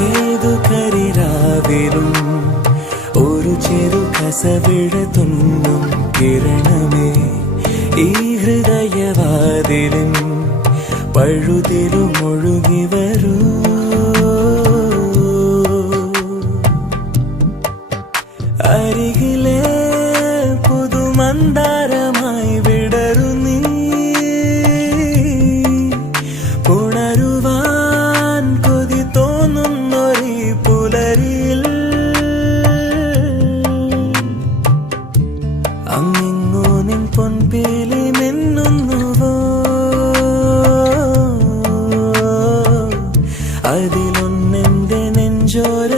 ഏതു കരിരാവിലും ഒരു ചെറു കസവിട തുന്നും കിരണമേ ഈ ഹൃദയവാതിലിൻ പഴുതിലും ഒഴുകി വരൂ. അരികിലെ പുതുമന്ദാരമായി വിടരു നീ, ഉണരുവാൻ കൊതി തോന്നുന്നൊരീ പുലരിയിൽ. അങ്ങിങ്ങോ നിൻ പൊൻപേലി മിന്നുന്നുവോ, അതിലൊന്നെന്റെ നെഞ്ചോര